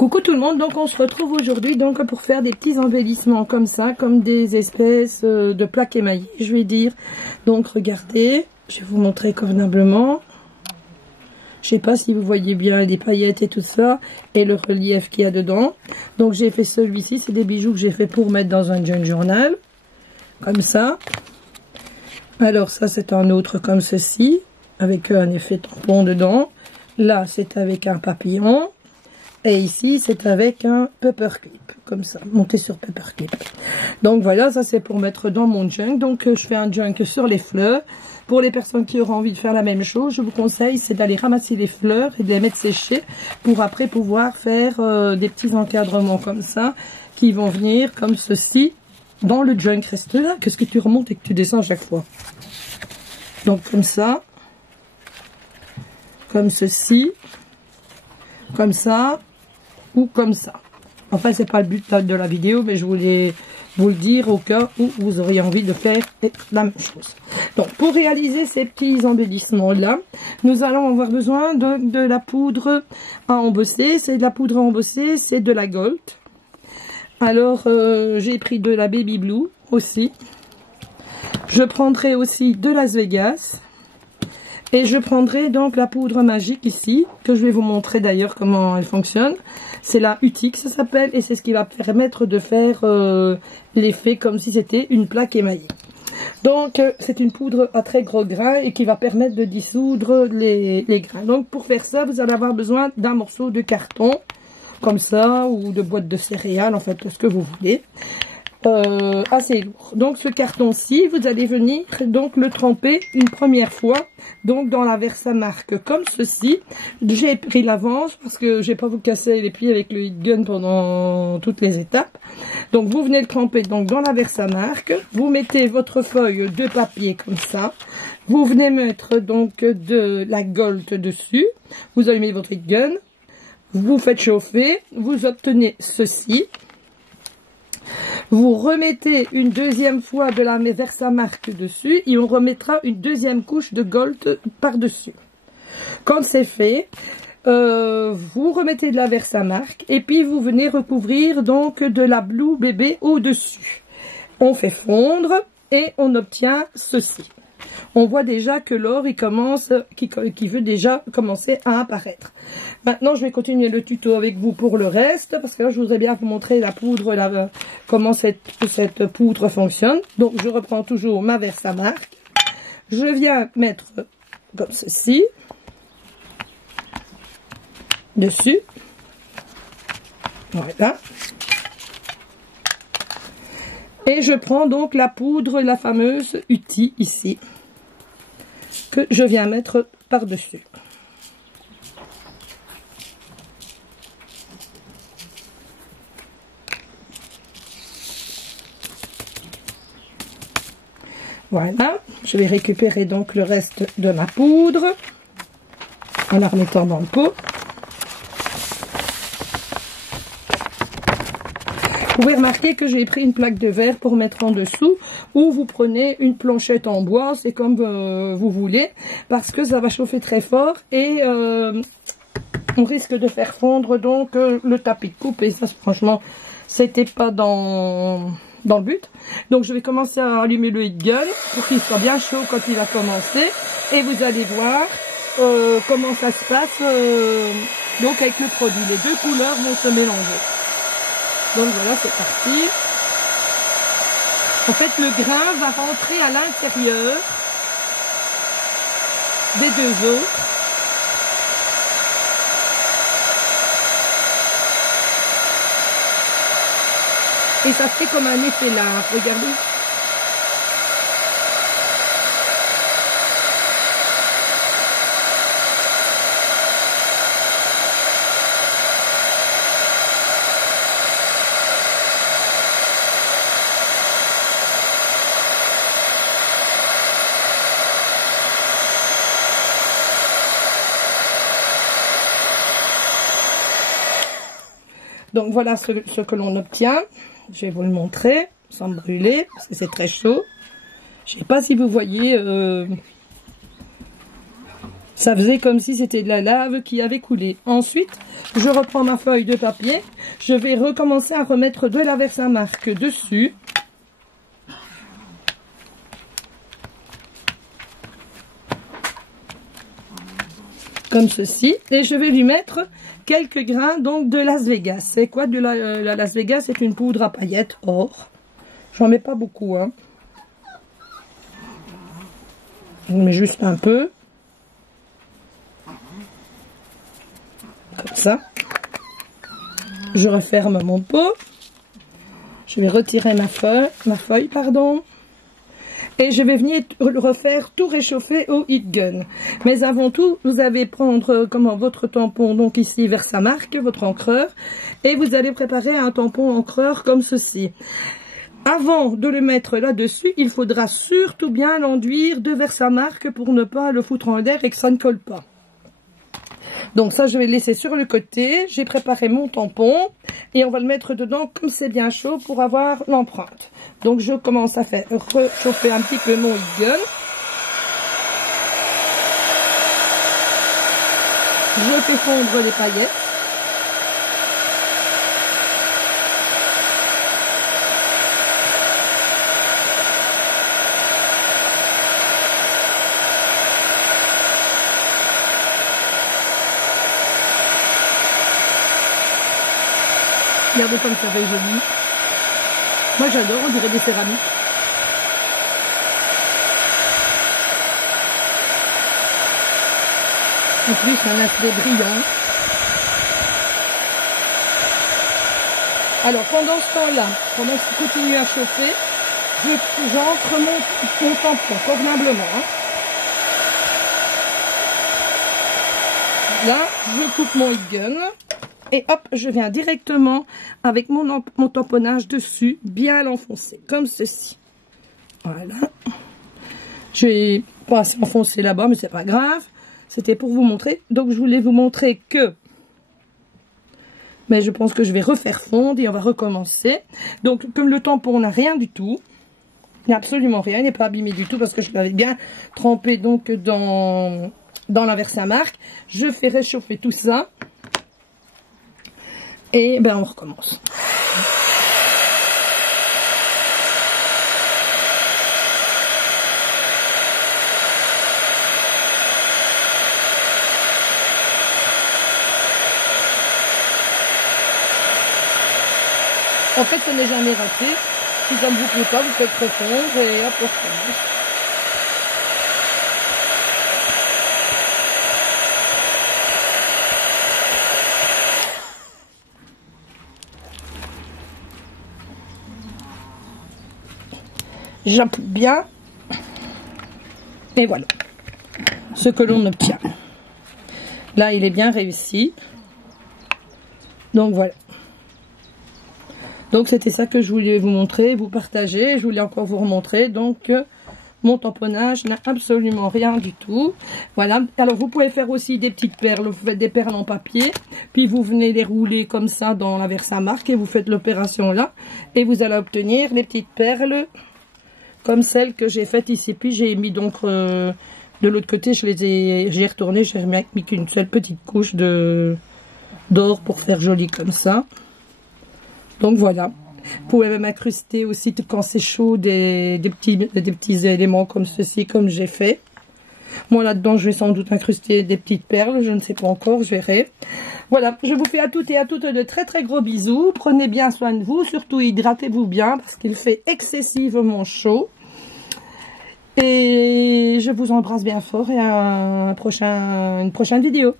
Coucou tout le monde, donc on se retrouve aujourd'hui donc pour faire des petits embellissements comme ça, comme des espèces de plaques émaillées, je vais dire. Donc regardez, je vais vous montrer convenablement. Je sais pas si vous voyez bien les paillettes et tout ça, et le relief qu'il y a dedans. Donc j'ai fait celui-ci, c'est des bijoux que j'ai fait pour mettre dans un junk journal, comme ça. Alors ça c'est un autre comme ceci, avec un effet tampon dedans. Là c'est avec un papillon. Et ici, c'est avec un paperclip, comme ça, monté sur paperclip. Donc voilà, ça c'est pour mettre dans mon junk. Donc je fais un junk sur les fleurs. Pour les personnes qui auront envie de faire la même chose, je vous conseille, c'est d'aller ramasser les fleurs et de les mettre sécher pour après pouvoir faire des petits encadrements comme ça, qui vont venir comme ceci dans le junk. Reste là, qu'est-ce que tu remontes et que tu descends à chaque fois. Donc comme ça, comme ceci, comme ça, ou comme ça. Enfin, c'est pas le but de la vidéo, mais je voulais vous le dire au cas où vous auriez envie de faire la même chose. Donc, pour réaliser ces petits embellissements-là, nous allons avoir besoin de la poudre à embosser. C'est de la poudre à embosser, c'est de la Gold. Alors, j'ai pris de la Baby Blue aussi. Je prendrai aussi de Las Vegas. Et je prendrai donc la poudre magique ici, que je vais vous montrer d'ailleurs comment elle fonctionne. C'est la UTIC, ça s'appelle, et c'est ce qui va permettre de faire l'effet comme si c'était une plaque émaillée. Donc, c'est une poudre à très gros grains et qui va permettre de dissoudre les grains. Donc, pour faire ça, vous allez avoir besoin d'un morceau de carton, comme ça, ou de boîte de céréales, en fait, ce que vous voulez. Assez lourd. Donc ce carton-ci, vous allez venir donc le tremper une première fois donc dans la Versamark comme ceci. J'ai pris l'avance parce que j'ai pas vous casser les pieds avec le heat gun pendant toutes les étapes. Donc vous venez le tremper donc dans la Versamark, vous mettez votre feuille de papier comme ça. Vous venez mettre donc de la Gold dessus. Vous allumez votre heat gun, vous faites chauffer, vous obtenez ceci. Vous remettez une deuxième fois de la Versamark dessus et on remettra une deuxième couche de Gold par-dessus. Quand c'est fait, vous remettez de la Versamark et puis vous venez recouvrir donc de la Blue Bébé au-dessus. On fait fondre et on obtient ceci. On voit déjà que l'or qui veut déjà commencer à apparaître. Maintenant, je vais continuer le tuto avec vous pour le reste, parce que là, je voudrais bien vous montrer la poudre, comment cette poudre fonctionne. Donc, je reprends toujours ma Versamark. Je viens mettre comme ceci, dessus. Voilà. Et je prends donc la poudre, la fameuse UTI ici, que je viens mettre par-dessus. Voilà, je vais récupérer donc le reste de ma poudre en la remettant dans le pot. Vous pouvez remarquer que j'ai pris une plaque de verre pour mettre en dessous, ou vous prenez une planchette en bois, c'est comme vous voulez, parce que ça va chauffer très fort et on risque de faire fondre donc le tapis de coupe, et ça franchement c'était pas dans le but. Donc je vais commencer à allumer le heat gun pour qu'il soit bien chaud quand il va commencer, et vous allez voir comment ça se passe donc avec le produit. Les deux couleurs vont se mélanger. Donc voilà, c'est parti. En fait, le grain va rentrer à l'intérieur des deux autres. Et ça fait comme un effet larve, regardez. Donc voilà ce que l'on obtient. Je vais vous le montrer sans me brûler parce que c'est très chaud. Je ne sais pas si vous voyez Ça faisait comme si c'était de la lave qui avait coulé. Ensuite, je reprends ma feuille de papier. Je vais recommencer à remettre de la Versamark dessus. Comme ceci. Et je vais lui mettre quelques grains donc de Las Vegas. C'est quoi de la Las Vegas? C'est une poudre à paillettes or. J'en mets pas beaucoup, hein. Je mets juste un peu. Comme ça. Je referme mon pot. Je vais retirer ma feuille, pardon. Et je vais venir refaire tout réchauffer au heat gun. Mais avant tout, vous allez prendre votre tampon, donc ici Versamark, votre encreur. Et vous allez préparer un tampon encreur comme ceci. Avant de le mettre là-dessus, il faudra surtout bien l'enduire de Versamark pour ne pas le foutre en l'air et que ça ne colle pas. Donc ça, je vais le laisser sur le côté. J'ai préparé mon tampon et on va le mettre dedans comme c'est bien chaud pour avoir l'empreinte. Donc je commence à faire réchauffer un petit peu mon heat gun. Je fais fondre les paillettes. Regardez comme ça fait joli. Moi j'adore, on dirait des céramiques. En plus un aspect brillant. Alors pendant ce temps-là, pendant que je continue à chauffer, j'entre mon tampon convenablement. Hein. Là, je coupe mon heat gun. Et hop, je viens directement avec mon tamponnage dessus, bien l'enfoncer, comme ceci. Voilà. Je vais pas assez enfoncer là-bas, mais c'est pas grave. C'était pour vous montrer. Donc, je voulais vous montrer que... Mais je pense que je vais refaire fondre et on va recommencer. Donc, comme le tampon n'a rien du tout, il n'y a absolument rien, il n'est pas abîmé du tout parce que je l'avais bien trempé donc dans la Versamark. Je fais réchauffer tout ça. Et ben on recommence. En fait, ce n'est jamais raté. Si ça ne vous plaît pas, vous faites refondre et hop, on recommence. J'appuie bien et voilà ce que l'on obtient. Là il est bien réussi, donc voilà. Donc c'était ça que je voulais vous montrer, vous partager. Je voulais encore vous remontrer donc mon tamponnage n'a absolument rien du tout. Voilà. Alors vous pouvez faire aussi des petites perles. Vous faites des perles en papier, puis vous venez les rouler comme ça dans la Versamark et vous faites l'opération là et vous allez obtenir les petites perles comme celle que j'ai faite ici. Puis j'ai mis donc de l'autre côté, j'ai retourné, j'ai mis qu'une seule petite couche d'or pour faire joli comme ça. Donc voilà. Vous pouvez même incruster aussi quand c'est chaud des petits éléments comme ceci, comme j'ai fait. Moi là-dedans, je vais sans doute incruster des petites perles, je ne sais pas encore, je verrai. Voilà, je vous fais à toutes et à toutes de très très gros bisous. Prenez bien soin de vous, surtout hydratez-vous bien parce qu'il fait excessivement chaud. Et je vous embrasse bien fort et à une prochaine vidéo.